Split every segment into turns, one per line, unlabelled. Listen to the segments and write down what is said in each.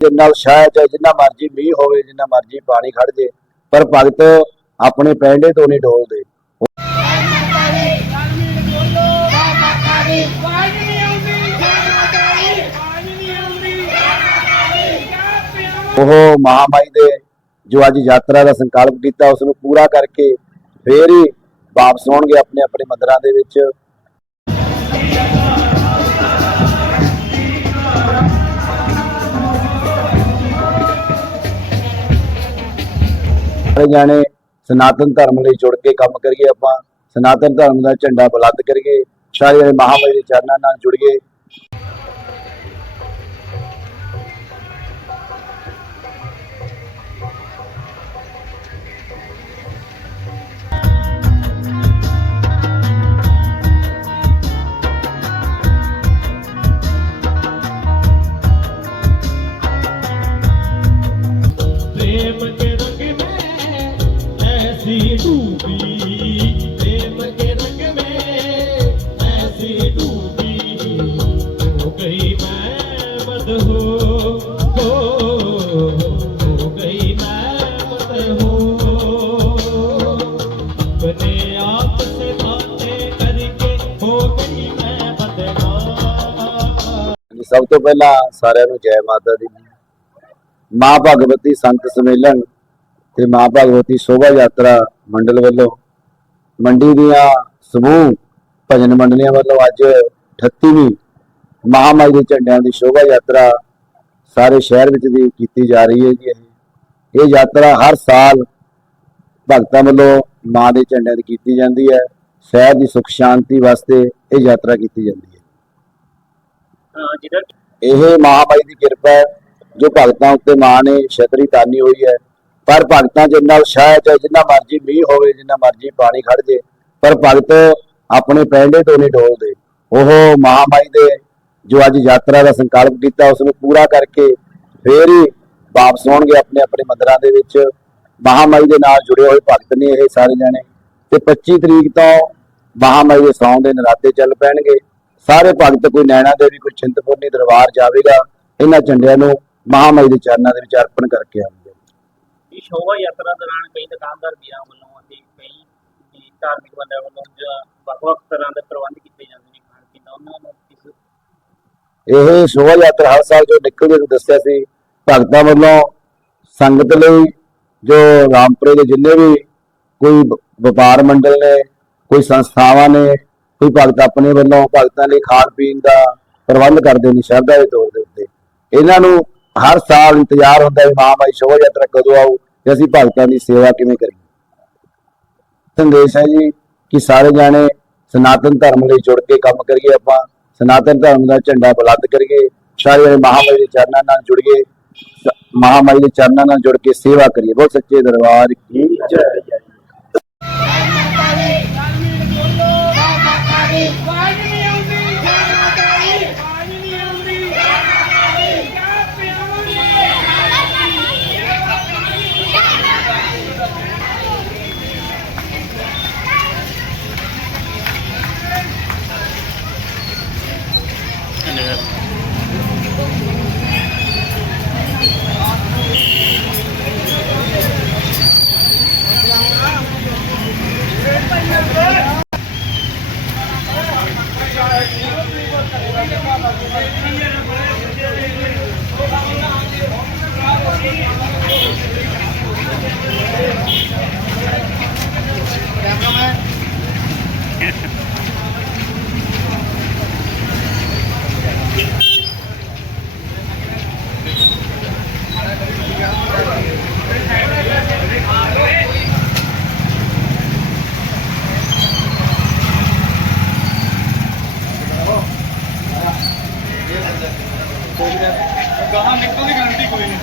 ਜਿੰਨਾ ਉਤਸ਼ਾਹ ਚਾਹੇ ਜਿੰਨਾ ਮਰਜ਼ੀ ਮੀਂਹ ਹੋਵੇ, ਜਿੰਨਾ ਮਰਜ਼ੀ ਪਾਣੀ ਖੜ ਜੇ, ਪਰ ਭਗਤ ਆਪਣੇ ਪੈਂਡੇ ਤੋਂ ਨਹੀਂ ਡੋਲਦੇ। ਉਹ ਮਹਾਮਾਈ ਦੇ ਜੋ ਅੱਜ ਯਾਤਰਾ ਦਾ ਸੰਕਲਪ ਕੀਤਾ ਉਸ ਨੂੰ ਪੂਰਾ ਕਰਕੇ ਫੇਰ ਹੀ ਵਾਪਸ ਆਉਣਗੇ ਆਪਣੇ ਆਪਣੇ ਮੰਦਰਾਂ ਦੇ ਵਿੱਚ। ਸਾਰੇ ਜਾਣੇ ਸਨਾਤਨ ਧਰਮ ਲਈ ਜੁੜ ਕੇ ਕੰਮ ਕਰੀਏ ਆਪਾਂ। ਸਨਾਤਨ ਧਰਮ ਦਾ ਝੰਡਾ ਬੁਲੰਦ ਕਰੀਏ। ਸਾਰੇ ਜਾਣੇ ਦੇ ਚਰਨਾਂ ਨਾਲ ਜੁੜੀਏ ਸਭ ਤੋਂ ਪਹਿਲਾਂ ਸਾਰਿਆਂ ਨੂੰ ਜੈ ਮਾਤਾ ਦੀ। ਮਾਂ ਭਗਵਤੀ ਸੰਤ ਸਮੇਲਨ ਤੇ ਮਾਂ ਭਗਵਤੀ ਸ਼ੋਭਾ ਯਾਤਰਾ ਮੰਡਲ ਵੱਲੋਂ ਮੰਡੀ ਦੀਆਂ ਸਮੂਹ ਭਜਨ ਮੰਡਲੀਆਂ ਵੱਲੋਂ ਅੱਜ 38ਵੀਂ ਮਹਾਮਾਈ ਦੇ ਝੰਡਿਆਂ ਦੀ ਸ਼ੋਭਾ ਯਾਤਰਾ ਸਾਰੇ ਸ਼ਹਿਰ ਵਿੱਚ ਵੀ ਕੀਤੀ ਜਾ ਰਹੀ ਹੈ ਜੀ ਇਹ। ਯਾਤਰਾ ਹਰ ਸਾਲ ਭਗਤਾਂ ਵੱਲੋਂ ਮਾਂ ਦੇ ਝੰਡਿਆਂ ਦੀ ਕੀਤੀ ਜਾਂਦੀ ਹੈ। ਸ਼ਹਿਰ ਦੀ ਸੁਖ ਸ਼ਾਂਤੀ ਵਾਸਤੇ ਇਹ ਯਾਤਰਾ ਕੀਤੀ ਜਾਂਦੀ ਹੈ। ਇਹ ਮਹਾਮਾਈ ਦੀ ਕਿਰਪਾ ਹੈ, ਜੋ ਭਗਤਾਂ ਉੱਤੇ ਮਾਂ ਨੇ ਛਤਰੀ ਤਾਨੀ ਹੋਈ ਹੈ। ਪਰ ਭਗਤਾਂ ਚ ਇੰਨਾ ਉਤਸ਼ਾਹ ਚਾਹੇ ਜਿੰਨਾ ਮਰਜ਼ੀ ਮੀਂਹ ਹੋਵੇ, ਜਿੰਨਾ ਮਰਜ਼ੀ ਪਾਣੀ ਖੜ ਜੇ, ਪਰ ਭਗਤ ਆਪਣੇ ਪੈਂਡੇ ਤੋਂ ਨਹੀਂ ਡੋਲਦੇ। ਉਹ ਮਹਾਮਾਈ ਦੇ ਜੋ ਅੱਜ ਯਾਤਰਾ ਦਾ ਸੰਕਲਪ ਕੀਤਾ ਉਸ ਨੂੰ ਪੂਰਾ ਕਰਕੇ ਫੇਰ ਹੀ ਵਾਪਸ ਆਉਣਗੇ ਆਪਣੇ ਆਪਣੇ ਮੰਦਰਾਂ ਦੇ ਵਿੱਚ। ਮਹਾਮਾਈ ਦੇ ਨਾਲ ਜੁੜੇ ਹੋਏ ਭਗਤ ਨੇ ਇਹ ਸਾਰੇ ਜਾਣੇ। ਤੇ 25 ਤਰੀਕ ਤੋਂ ਮਹਾਮਾਈ ਦੇ ਸੌਣ ਦੇ ਨਰਾਤੇ ਚੱਲ ਪੈਣਗੇ। ਸਾਰੇ ਭਗਤ ਕੋਈ ਨੈਣਾ ਦੇਵੀ ਕੋਈ ਚਿੰਤਪੁਰਨੀ ਦਰਬਾਰ ਜਾਵੇਗਾ ਇਹਨਾਂ ਝੰਡਿਆਂ ਨੂੰ ਮਹਾਮਾਈ ਦੇ ਚਰਨਾਂ ਦੇ ਵਿੱਚ ਅਰਪਣ ਕਰਕੇ ਆਵੇਗਾ
ਇਹ ਸ਼ੋਭਾ ਯਾਤਰਾ ਦੌਰਾਨ ਕਈ ਦੁਕਾਨਦਾਰ ਵੀਰਾਂ ਵੱਲੋਂ ਅਤੇ ਕਈ ਵੀ ਧਾਰਮਿਕ ਬੰਦਿਆਂ ਵੱਲੋਂ ਜਾਂ ਵੱਖ-ਵੱਖ ਤਰ੍ਹਾਂ ਦੇ ਪ੍ਰਬੰਧ ਕੀਤੇ ਜਾਂਦੇ ਨੇ ਖਾਣ ਪੀਣ ਦਾ ਉਹਨਾਂ ਨੂੰ ਕਿਸ
ਇਹ ਸ਼ੋਭਾ ਯਾਤਰਾ ਹਰ ਸਾਲ ਜੋ ਨਿਕਲਦੀ ਨੂੰ ਦੱਸਿਆ ਸੀ ਭਗਤਾਂ ਵੱਲੋਂ ਸੰਗਤ ਲਈ ਜੋ ਰਾਮਪੁਰੇ ਦੇ ਜਿੰਨੇ ਵੀ ਕੋਈ ਵਪਾਰ ਮੰਡਲ ਨੇ ਕੋਈ ਸੰਸਥਾਵਾਂ ਨੇ ਕੋਈ ਭਗਤ ਆਪਣੇ ਵੱਲੋਂ ਭਗਤਾਂ ਲਈ ਖਾਣ ਪੀਣ ਦਾ ਪ੍ਰਬੰਧ ਕਰਦੇ ਨੇ ਸ਼ਰਧਾ ਦੇ ਤੌਰ ਦੇ ਉੱਤੇ। ਇਹਨਾਂ ਨੂੰ ਹਰ ਸਾਲ ਇੰਤਜ਼ਾਰ ਹੁੰਦਾ ਹੈ ਮਹਾਮਾਈ ਸ਼ੋਭਾ ਯਾਤਰਾ ਕਦੋਂ ਆਊ ਤੇ ਅਸੀਂ ਭਗਤਾਂ ਦੀ ਸੇਵਾ ਕਿਵੇਂ ਕਰੀਏ। ਸੰਦੇਸ਼ ਹੈ ਜੀ ਕਿ ਸਾਰੇ ਜਾਣੇ ਸਨਾਤਨ ਧਰਮ ਲਈ ਜੁੜ ਕੇ ਕੰਮ ਕਰੀਏ ਆਪਾਂ। ਸਨਾਤਨ ਧਰਮ ਦਾ ਝੰਡਾ ਬੁਲੰਦ ਕਰੀਏ। ਸਾਰੇ ਜਾਣੇ ਮਹਾਮਾਈ ਦੇ ਚਰਨਾਂ ਨਾਲ ਜੁੜੀਏ। ਸ- ਮਹਾਮਾਈ ਦੇ ਚਰਨਾਂ ਨਾਲ ਜੁੜ ਕੇ ਸੇਵਾ ਕਰੀਏ। ਬਹੁਤ ਸੱਚੇ ਦਰਬਾਰ ਕੀ ਜੈ।
ਕੋਈ ਗਾਹਾਂ ਨਿਕਲਦੀ ਗਰੰਟੀ ਕੋਈ ਨਹੀਂ।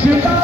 কৃষ্ণ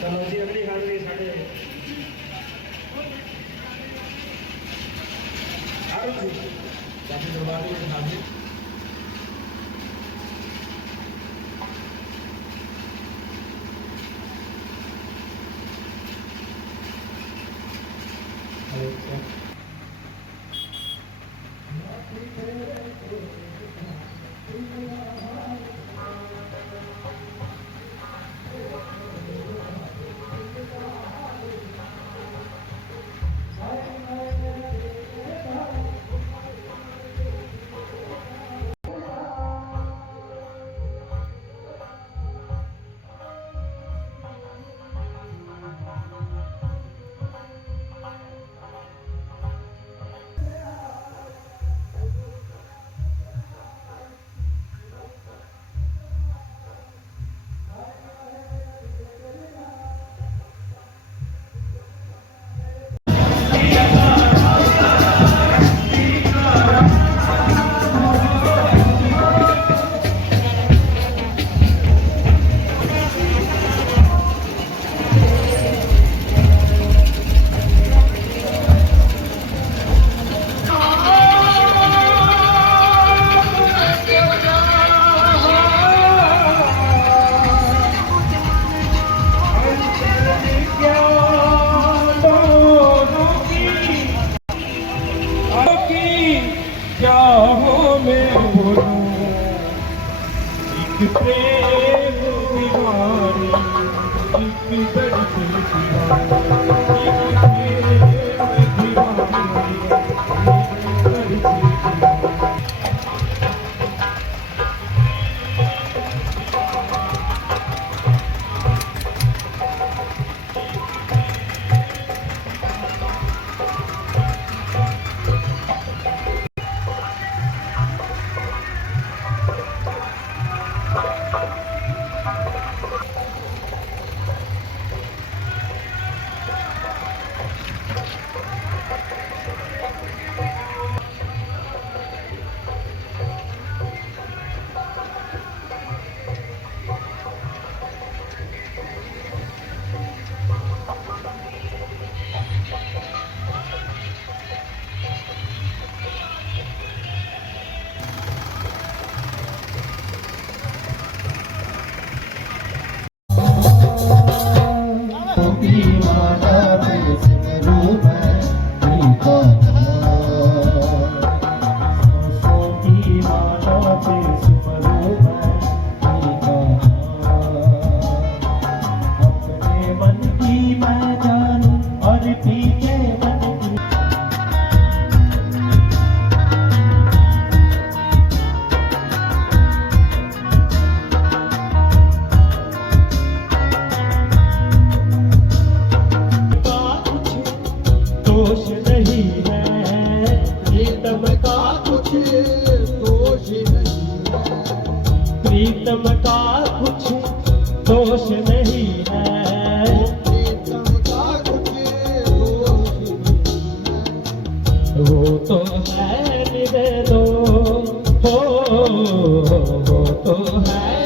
ਚਲੋ ਜੀ ਅਗਲੀ ਗੱਲ ਵੀ ਸਾਡੇ ਅਰੁਣ ਜੀ। ਕਾਫੀ ਦਰਬਾਰ ਦੇ ਵਿੱਚ ਹਾਜ਼ਰ
क्या Thank you. नहीं है। प्रीतम का कुछ दोष नहीं है। प्रीतम का कुछ दोष नहीं है।
प्रीतम का कुछ दोष
वो तो है निवेदो हो वो तो है